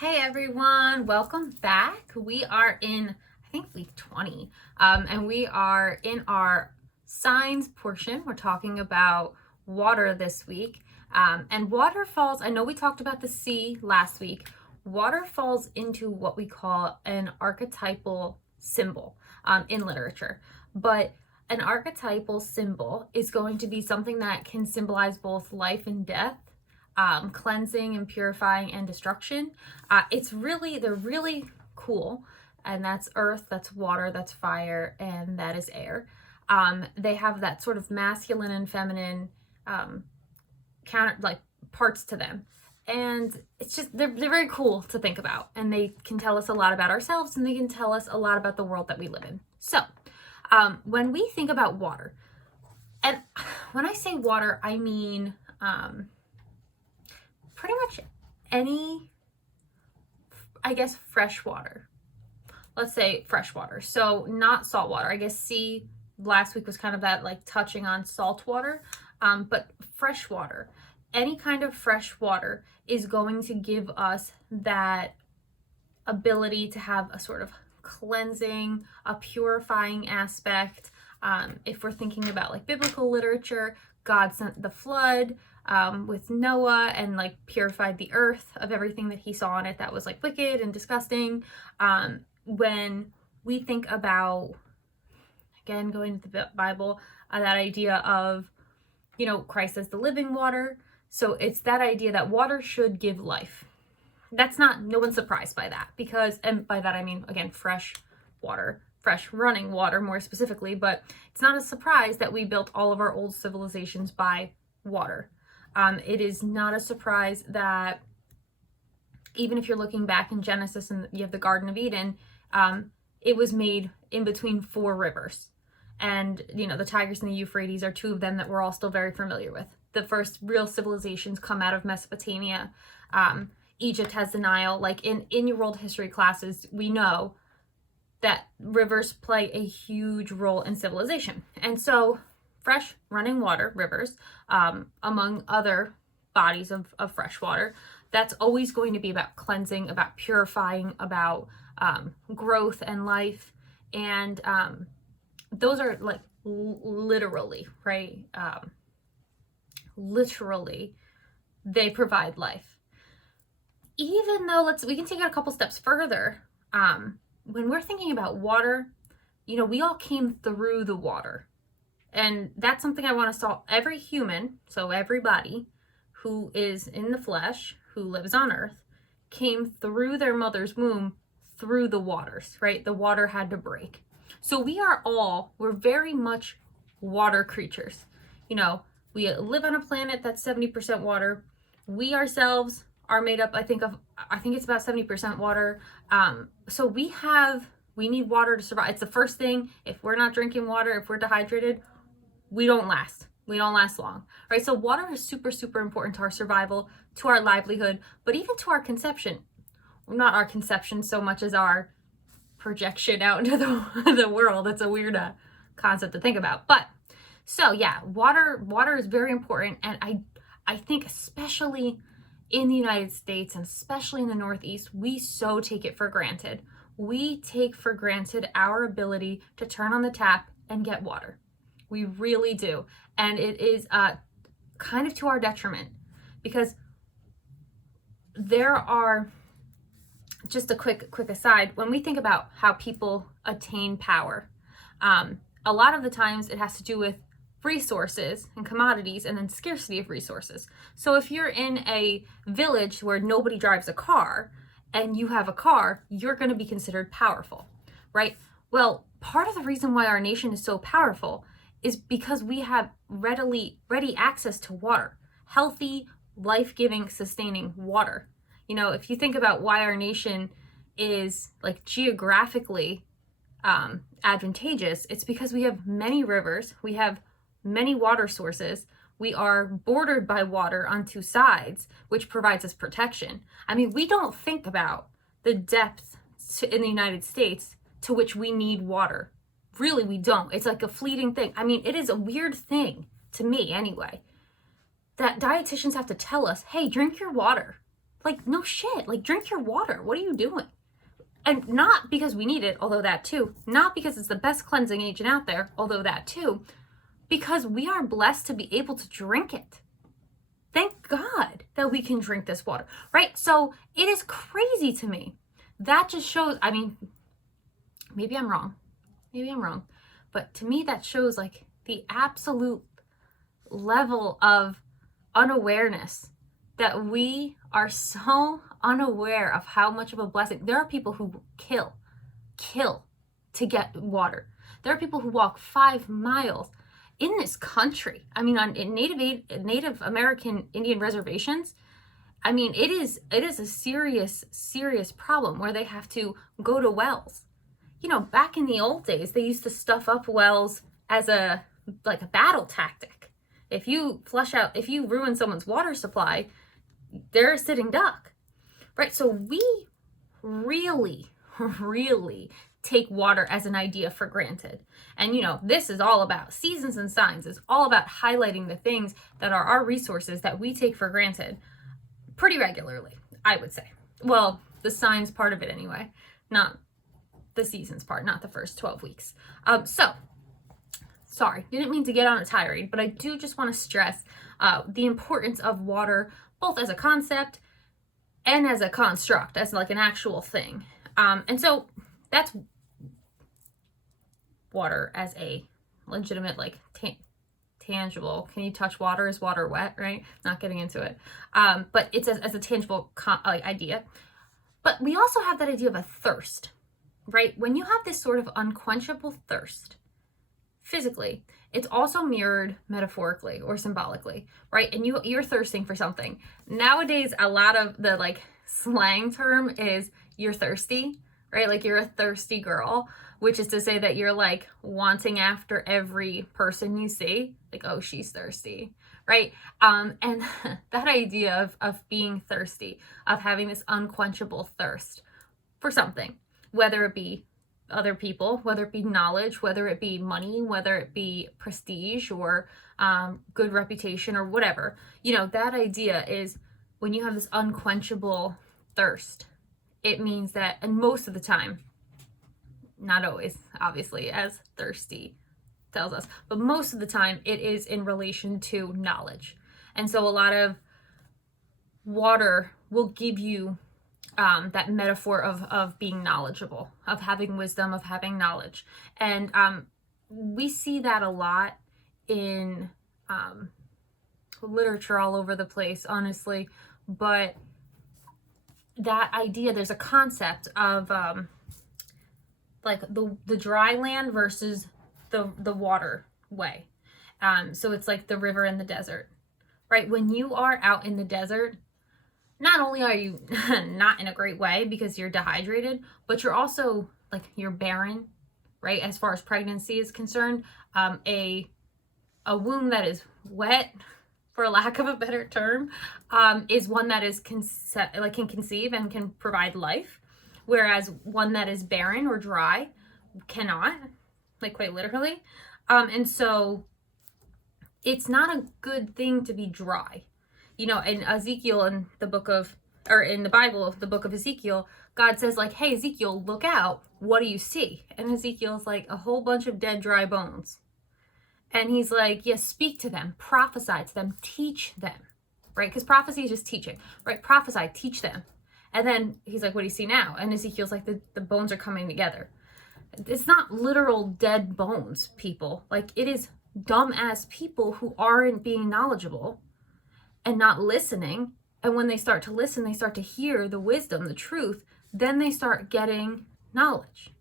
Hey everyone, welcome back. We are in, I think, week 20, and we are in our signs portion. We're talking about water this week, and waterfalls. I know we talked about the sea last week. Water falls into what we call an archetypal symbol in literature, but an archetypal symbol is going to be something that can symbolize both life and death, cleansing and purifying and destruction. They're really cool. And that's earth, that's water, that's fire, and that is air. They have that sort of masculine and feminine counter like parts to them. And it's just, they're very cool to think about. And they can tell us a lot about ourselves, and they can tell us a lot about the world that we live in. So when we think about water, and when I say water, I mean pretty much any, I guess, fresh water. Let's say fresh water. So not salt water. I guess sea last week was kind of that, like, touching on salt water, but fresh water. Any kind of fresh water is going to give us that ability to have a sort of cleansing, a purifying aspect. If we're thinking about like biblical literature, God sent the flood with Noah and like purified the earth of everything that he saw in it that was like wicked and disgusting. When we think about, again, going to the Bible, that idea of, Christ as the living water. So it's that idea that water should give life. No one's surprised by that, because, and by that I mean, again, fresh water, fresh running water more specifically, but it's not a surprise that we built all of our old civilizations by water. It is not a surprise that even if you're looking back in Genesis and you have the Garden of Eden, it was made in between 4 rivers. And, the Tigris and the Euphrates are 2 of them that we're all still very familiar with. The first real civilizations come out of Mesopotamia. Egypt has the Nile. Like in your world history classes, we know that rivers play a huge role in civilization. And so fresh running water, rivers, among other bodies of fresh water, that's always going to be about cleansing, about purifying, about growth and life. And those are like literally, right? Literally, they provide life. Even though, we can take it a couple steps further. When we're thinking about water, we all came through the water. And that's something I want us to all, every human, so everybody who is in the flesh, who lives on earth, came through their mother's womb through the waters, right? The water had to break. So we're very much water creatures. We live on a planet that's 70% water. We ourselves are made up, I think it's about 70% water. So we need water to survive. It's the first thing. If we're not drinking water, if we're dehydrated, we don't last. We don't last long, right? So water is super, super important to our survival, to our livelihood, but even to our conception. Not our conception so much as our projection out into the world. It's a weird concept to think about. But so yeah, water is very important. And I think especially in the United States, and especially in the Northeast, we so take it for granted. We take for granted our ability to turn on the tap and get water. We really do. And it is kind of to our detriment, because there are, just a quick aside, when we think about how people attain power, a lot of the times it has to do with resources and commodities, and then scarcity of resources. So if you're in a village where nobody drives a car and you have a car, you're going to be considered powerful, right? Well, part of the reason why our nation is so powerful is because we have ready access to water, healthy, life-giving, sustaining water. If you think about why our nation is like geographically advantageous, it's because we have many rivers, we have many water sources, we are bordered by water on 2 sides, which provides us protection. I mean, we don't think about the depth in the United States to which we need water. Really, we don't. It's like a fleeting thing. I mean, it is a weird thing, to me anyway, that dietitians have to tell us, hey, drink your water. Like, no shit. Like, drink your water. What are you doing? And not because we need it, although that too. Not because it's the best cleansing agent out there, although that too. Because we are blessed to be able to drink it. Thank God that we can drink this water, right? So it is crazy to me. That just shows, I mean, maybe I'm wrong. But to me, that shows like the absolute level of unawareness, that we are so unaware of how much of a blessing. There are people who kill to get water. There are people who walk 5 miles in this country. I mean, in Native American Indian reservations, I mean, it is a serious problem where they have to go to wells. You know, back in the old days, they used to stuff up wells as a battle tactic. If you ruin someone's water supply, they're a sitting duck, right? So we really take water as an idea for granted. And you know, this is all about Seasons and Signs. It's all about highlighting the things that are our resources that we take for granted pretty regularly, I would say. Well, the signs part of it anyway, not the seasons part, not the first 12 weeks. So, sorry, didn't mean to get on a tirade, but I do just want to stress the importance of water, both as a concept and as a construct, as like an actual thing. And so that's water as a legitimate, like, tangible. Can you touch water? Is water wet, right? Not getting into it. But it's as a tangible idea. But we also have that idea of a thirst, right? When you have this sort of unquenchable thirst, physically, it's also mirrored metaphorically or symbolically, right? And you're thirsting for something. Nowadays, a lot of the like slang term is you're thirsty, right? Like you're a thirsty girl, which is to say that you're like wanting after every person you see, like, oh, she's thirsty, right? And that idea of being thirsty, of having this unquenchable thirst for something, whether it be other people, whether it be knowledge, whether it be money, whether it be prestige or good reputation or whatever. You know, that idea is when you have this unquenchable thirst, it means that, and most of the time, not always, obviously, as thirsty tells us, but most of the time it is in relation to knowledge. And so a lot of water will give you that metaphor of being knowledgeable, of having wisdom, of having knowledge. And we see that a lot in literature all over the place, honestly. But that idea, there's a concept of like the dry land versus the water way. So it's like the river and the desert, right? When you are out in the desert, not only are you not in a great way because you're dehydrated, but you're also like you're barren, right? As far as pregnancy is concerned, a womb that is wet, for lack of a better term, is one that is can conceive and can provide life, whereas one that is barren or dry cannot, like quite literally. And so it's not a good thing to be dry. You know, in Ezekiel, in the Bible, the book of Ezekiel, God says like, hey, Ezekiel, look out. What do you see? And Ezekiel's like, a whole bunch of dead, dry bones. And he's like, yes, speak to them, prophesy to them, teach them, right? Because prophecy is just teaching, right? Prophesy, teach them. And then he's like, what do you see now? And Ezekiel's like, the bones are coming together. It's not literal dead bones, people. Like, it is dumbass people who aren't being knowledgeable and not listening. And when they start to listen, they start to hear the wisdom, the truth, then they start getting knowledge.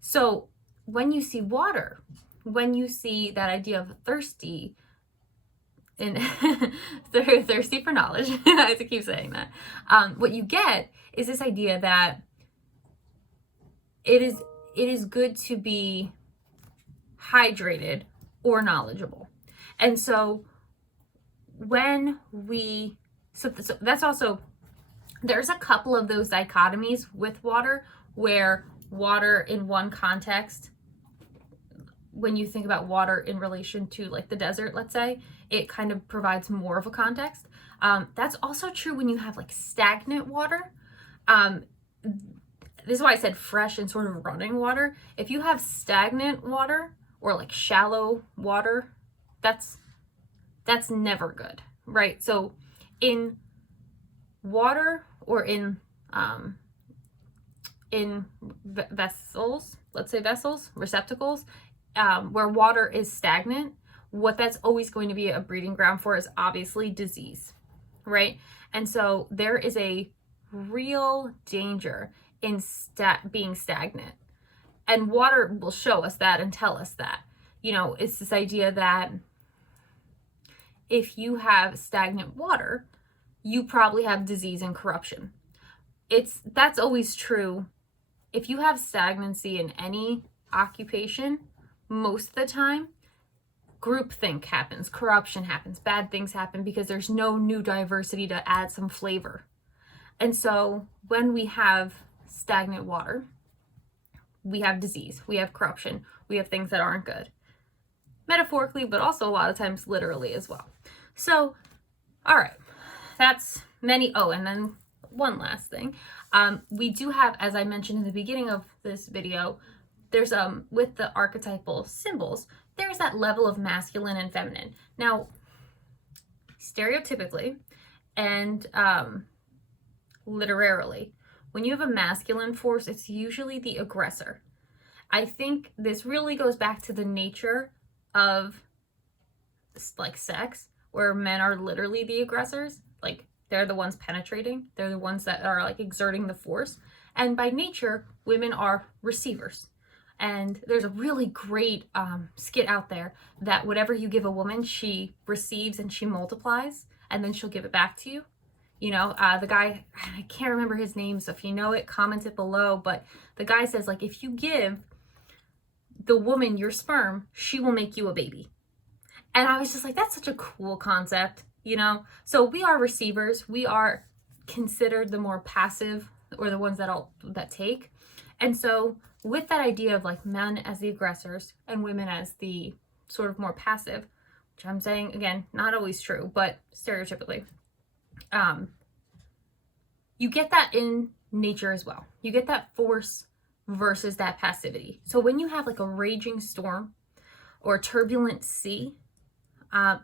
So when you see water, when you see that idea of thirsty, and thirsty for knowledge, I have to keep saying that, what you get is this idea that it is good to be hydrated or knowledgeable. And so when so that's also, there's a couple of those dichotomies with water where water in one context when you think about water in relation to like the desert, let's say, it kind of provides more of a context. That's also true when you have like stagnant water. This is why I said fresh and sort of running water. If you have stagnant water or like shallow water, that's never good, right? So in water or in vessels, let's say vessels, receptacles, where water is stagnant, what that's always going to be a breeding ground for is obviously disease, right? And so there is a real danger in being stagnant. And water will show us that and tell us that. You know, it's this idea that if you have stagnant water, you probably have disease and corruption. That's always true. If you have stagnancy in any occupation, most of the time, groupthink happens, corruption happens, bad things happen because there's no new diversity to add some flavor. And so when we have stagnant water, we have disease, we have corruption, we have things that aren't good. Metaphorically, but also a lot of times literally as well. So, all right, that's many. Oh, and then one last thing. We do have, as I mentioned in the beginning of this video, there's with the archetypal symbols, there's that level of masculine and feminine. Now, stereotypically and literarily, when you have a masculine force, it's usually the aggressor. I think this really goes back to the nature of like sex, where men are literally the aggressors. Like, they're the ones penetrating, they're the ones that are like exerting the force. And by nature, women are receivers. And there's a really great skit out there that whatever you give a woman, she receives and she multiplies, and then she'll give it back to you. You know, the guy, I can't remember his name, so if you know it, comment it below. But the guy says, like, if you give the woman your sperm, she will make you a baby. And I was just like, that's such a cool concept, you know? So we are receivers. We are considered the more passive, or the ones that take. And so with that idea of like men as the aggressors and women as the sort of more passive, which I'm saying, again, not always true, but stereotypically, you get that in nature as well. You get that force versus that passivity. So when you have like a raging storm or a turbulent sea,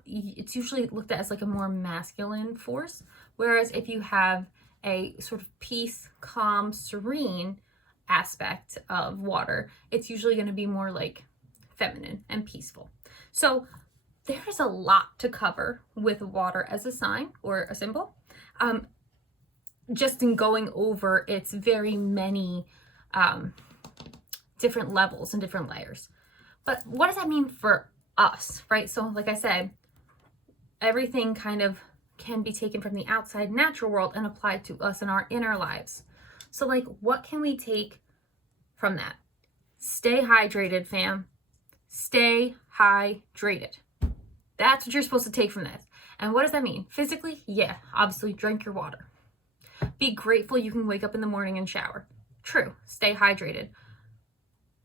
it's usually looked at as like a more masculine force. Whereas if you have a sort of peace, calm, serene aspect of water, it's usually going to be more like feminine and peaceful. So there's a lot to cover with water as a sign or a symbol. Just in going over its very many different levels and different layers. But what does that mean for us, right? So like I said, everything kind of can be taken from the outside natural world and applied to us in our inner lives. So like, what can we take from that? Stay hydrated, fam. Stay hydrated. That's what you're supposed to take from this. And what does that mean? Physically, yeah, obviously drink your water. Be grateful you can wake up in the morning and shower. True, stay hydrated.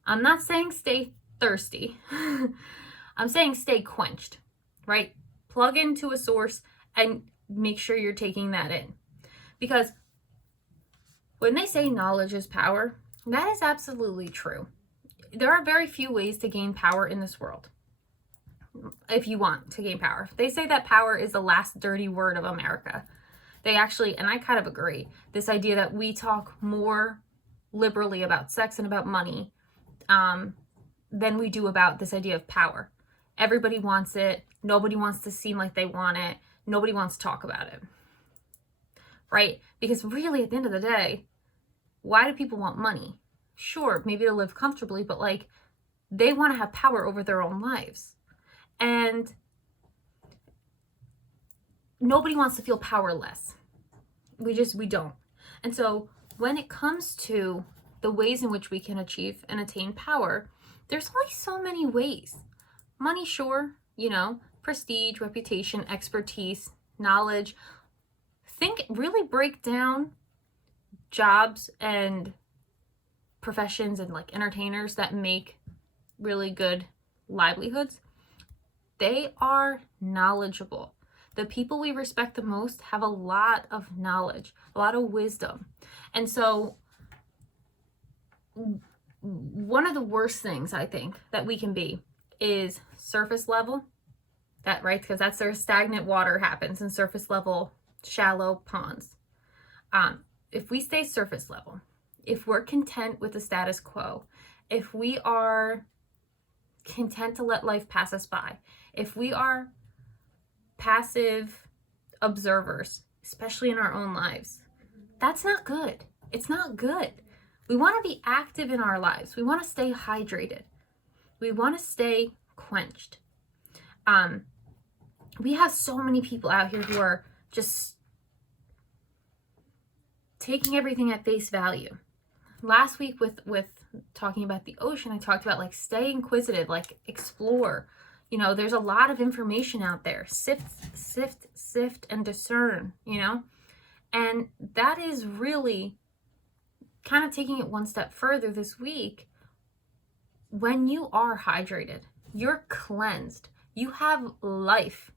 I'm not saying stay thirsty. I'm saying stay quenched, right? Plug into a source and make sure you're taking that in. Because when they say knowledge is power, that is absolutely true. There are very few ways to gain power in this world. If you want to gain power, they say that power is the last dirty word of America. They actually, and I kind of agree, this idea that we talk more liberally about sex and about money than we do about this idea of power. Everybody wants it. Nobody wants to seem like they want it. Nobody wants to talk about it, right? Because really, at the end of the day, why do people want money? Sure, maybe to live comfortably, but like, they want to have power over their own lives. And nobody wants to feel powerless. We don't. And so when it comes to the ways in which we can achieve and attain power, there's only so many ways. Money, sure, you know, prestige, reputation, expertise, knowledge. Really break down jobs and professions and like entertainers that make really good livelihoods, they are knowledgeable. The people we respect the most have a lot of knowledge, a lot of wisdom. And so one of the worst things I think that we can be is surface level. That, right? Because that's where stagnant water happens, in surface level, shallow ponds. If we stay surface level, if we're content with the status quo, if we are content to let life pass us by, if we are passive observers, especially in our own lives, that's not good. It's not good. We want to be active in our lives. We want to stay hydrated. We want to stay quenched. We have so many people out here who are just taking everything at face value. Last week with talking about the ocean, I talked about like stay inquisitive, like explore. You know, there's a lot of information out there. Sift and discern, you know? And that is really kind of taking it one step further this week. When you are hydrated, you're cleansed, you have life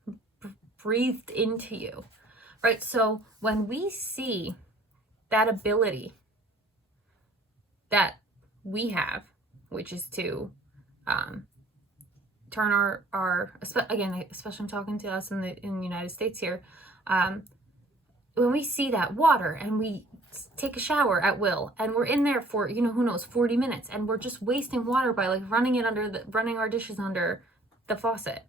breathed into you, right? So when we see that ability that we have, which is to turn our again, especially I'm talking to us in the United States here, when we see that water and we take a shower at will and we're in there for, you know, who knows, 40 minutes, and we're just wasting water by like running our dishes under the faucet.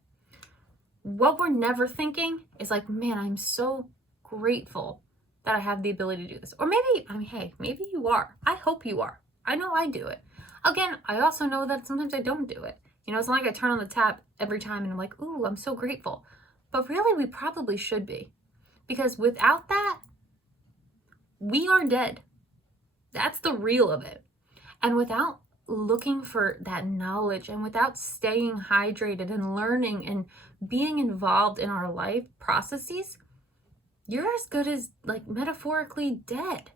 What we're never thinking is like, man, I'm so grateful that I have the ability to do this. Or maybe, I mean, hey, maybe you are. I hope you are. I know I do it. Again, I also know that sometimes I don't do it. You know, it's not like I turn on the tap every time and I'm like, ooh, I'm so grateful. But really, we probably should be. Because without that, we are dead. That's the real of it. And without looking for that knowledge, and without staying hydrated and learning and being involved in our life processes, you're as good as, like, metaphorically dead.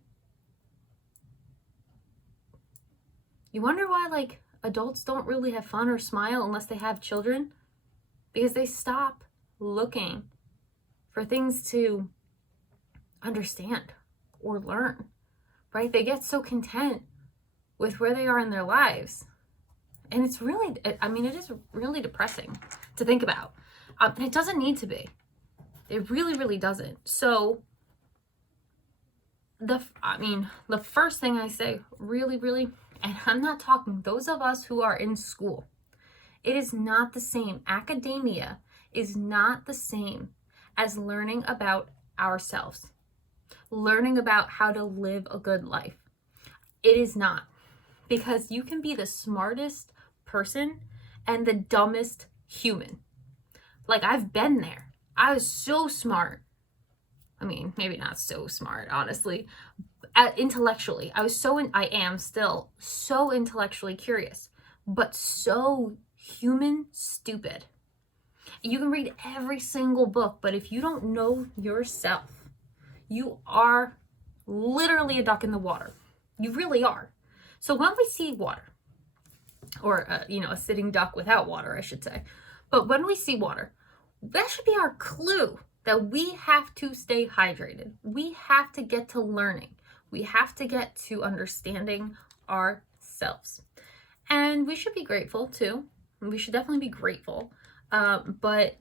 You wonder why, like, adults don't really have fun or smile unless they have children? Because they stop looking for things to understand or learn, right? They get so content with where they are in their lives. And it's really, I mean, it is really depressing to think about. And it doesn't need to be. It really, really doesn't. So, the first thing I say, really, really, and I'm not talking those of us who are in school, it is not the same. Academia is not the same as learning about ourselves, learning about how to live a good life. It is not. Because you can be the smartest person and the dumbest human. Like, I've been there. I was so smart. I mean, maybe not so smart, honestly. Intellectually, I am still so intellectually curious, but so human stupid. You can read every single book, but if you don't know yourself, you are literally a duck in the water. You really are. So when we see water, or a sitting duck without water, I should say, but when we see water, that should be our clue that we have to stay hydrated. We have to get to learning. We have to get to understanding ourselves. And we should be grateful too. We should definitely be grateful. But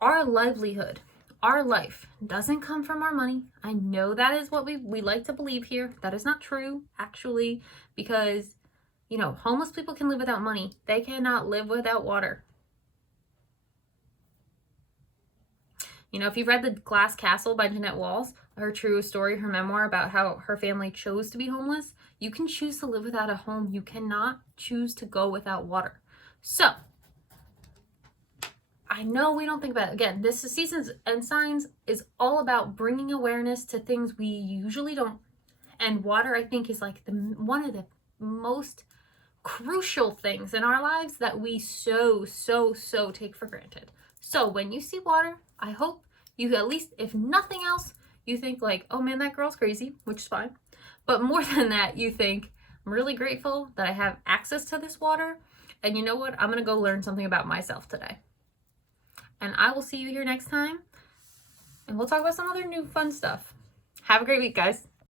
our livelihood, our life doesn't come from our money. I know that is what we like to believe here. That is not true, actually, because, homeless people can live without money. They cannot live without water. If you've read The Glass Castle by Jeanette Walls, her true story, her memoir about how her family chose to be homeless, you can choose to live without a home. You cannot choose to go without water. So, I know we don't think about it. Again, this is Seasons and Signs is all about bringing awareness to things we usually don't. And water, I think, is like one of the most crucial things in our lives that we so take for granted. So when you see water, I hope you, at least if nothing else, you think like, oh man, that girl's crazy, which is fine. But more than that, you think, I'm really grateful that I have access to this water. And you know what? I'm going to go learn something about myself today. And I will see you here next time. And we'll talk about some other new fun stuff. Have a great week, guys.